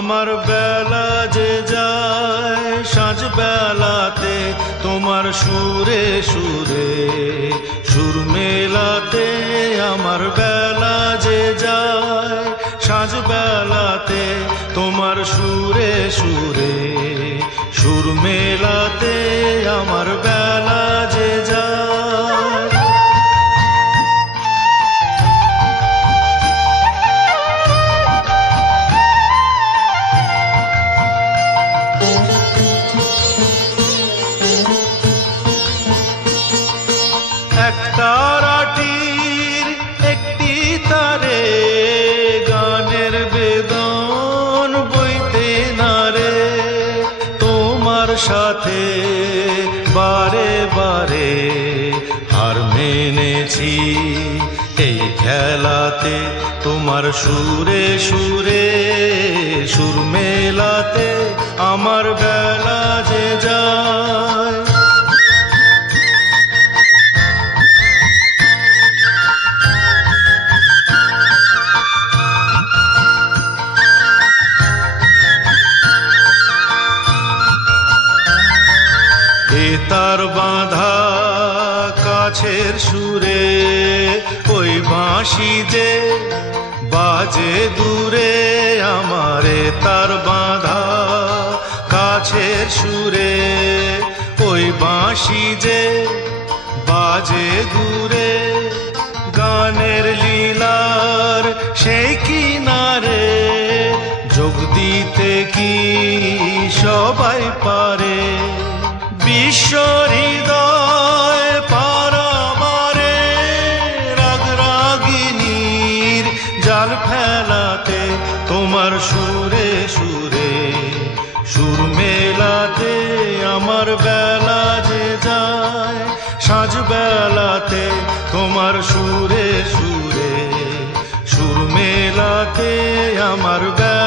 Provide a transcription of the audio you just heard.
আমার বেলা যে যায় সাঁঝ বেলাতে তোমার সুরে সুরে সুর মেলাতে। আমার বেলা যে যায় সাঁঝ বেলাতে তোমার সুরে সুরে সুর মেলাতে। আমার বেলা যে যায় এক তারাটির একটি তারে গানের বেদন বইতে নারে। তোমার সাথে বারে বারে হার মেনেছি এই খেলাতে। তোমার সুরে সুরে সুর মেলাতে আমার বেলা যে যায়। তার বাঁধা কাছের সুরে ওই বাঁশি যে বাজে দূরে। আমারে তার বাঁধা কাছের সুরে ওই বাঁশি যে বাজে দূরে। গানের লীলার সেই কিনারে যোগ দিতে কি সবাই পারে। বিশ্ব হৃদয় পারাবারে রাগ রাগিনীর জাল ফেলাতে। তোমার সুরে সুরে সুর মেলাতে আমার বেলা যে যায় সাঁঝ বেলাতে। তোমার সুরে সুরে সুর মেলাতে আমার বেলা